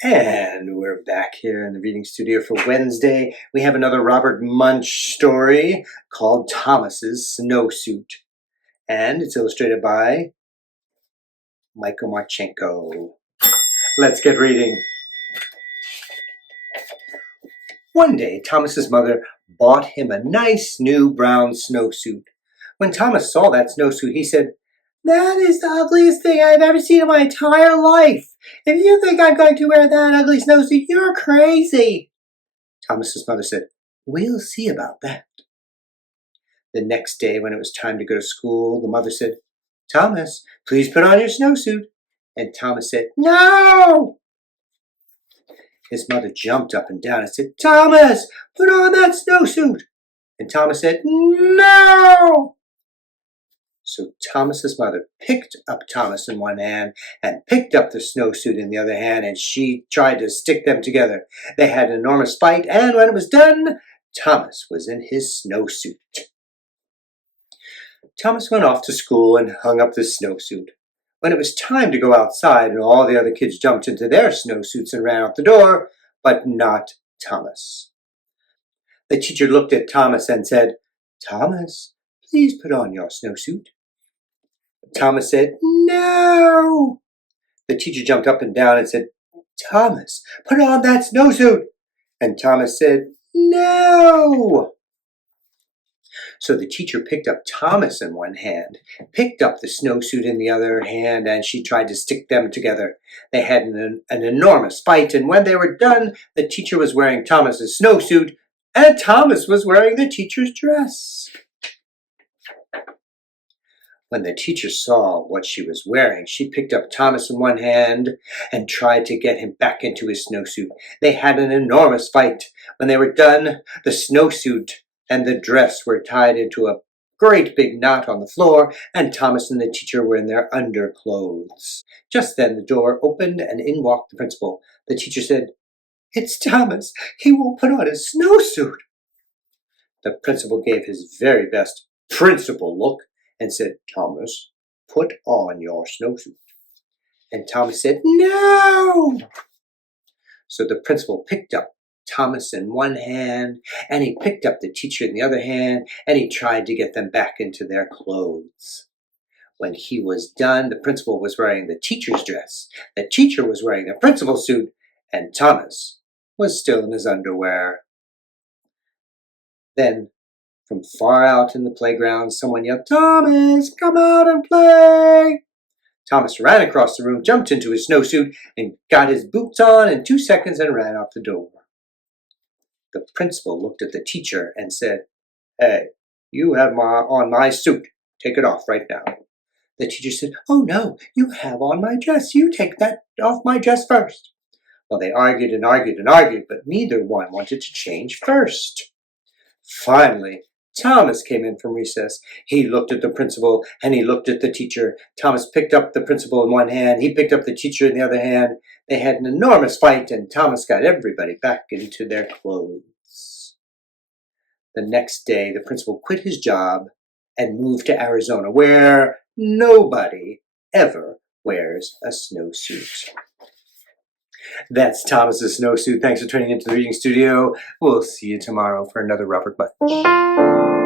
And we're back here in the reading studio for Wednesday. We have another Robert Munsch story called Thomas's Snowsuit. And it's illustrated by Michael Martchenko. Let's get reading. One day, Thomas's mother bought him a nice new brown snowsuit. When Thomas saw that snowsuit, he said, "That is the ugliest thing I've ever seen in my entire life. If you think I'm going to wear that ugly snowsuit, you're crazy." Thomas's mother said, "We'll see about that." The next day, when it was time to go to school, the mother said, "Thomas, please put on your snowsuit." And Thomas said, "No!" His mother jumped up and down and said, "Thomas, put on that snowsuit." And Thomas said, "No!" So Thomas's mother picked up Thomas in one hand and picked up the snowsuit in the other hand, and she tried to stick them together. They had an enormous fight, and when it was done, Thomas was in his snowsuit. Thomas went off to school and hung up the snowsuit. When it was time to go outside, and all the other kids jumped into their snowsuits and ran out the door, but not Thomas. The teacher looked at Thomas and said, "Thomas, please put on your snowsuit." Thomas said, "No!" The teacher jumped up and down and said, "Thomas, put on that snowsuit." And Thomas said, "No!" So the teacher picked up Thomas in one hand, picked up the snowsuit in the other hand, and she tried to stick them together. They had an enormous fight, and when they were done, the teacher was wearing Thomas's snowsuit, and Thomas was wearing the teacher's dress. When the teacher saw what she was wearing, she picked up Thomas in one hand and tried to get him back into his snowsuit. They had an enormous fight. When they were done, the snowsuit and the dress were tied into a great big knot on the floor, and Thomas and the teacher were in their underclothes. Just then the door opened, and in walked the principal. The teacher said, "It's Thomas. He won't put on his snowsuit." The principal gave his very best principal look and said, "Thomas, put on your snowsuit." And Thomas said, "No!" So the principal picked up Thomas in one hand, and he picked up the teacher in the other hand, and he tried to get them back into their clothes. When he was done, the principal was wearing the teacher's dress, the teacher was wearing the principal's suit, and Thomas was still in his underwear. Then, from far out in the playground, someone yelled, "Thomas, come out and play!" Thomas ran across the room, jumped into his snowsuit, and got his boots on in 2 seconds and ran out the door. The principal looked at the teacher and said, "Hey, you have on my suit. Take it off right now." The teacher said, "Oh no, you have on my dress. You take that off my dress first." Well, they argued and argued and argued, but neither one wanted to change first. Finally, Thomas came in from recess. He looked at the principal and he looked at the teacher. Thomas picked up the principal in one hand. He picked up the teacher in the other hand. They had an enormous fight, and Thomas got everybody back into their clothes. The next day, the principal quit his job and moved to Arizona, where nobody ever wears a snowsuit. That's Thomas's Snowsuit. Thanks for tuning into the reading studio. We'll see you tomorrow for another Robert Munsch.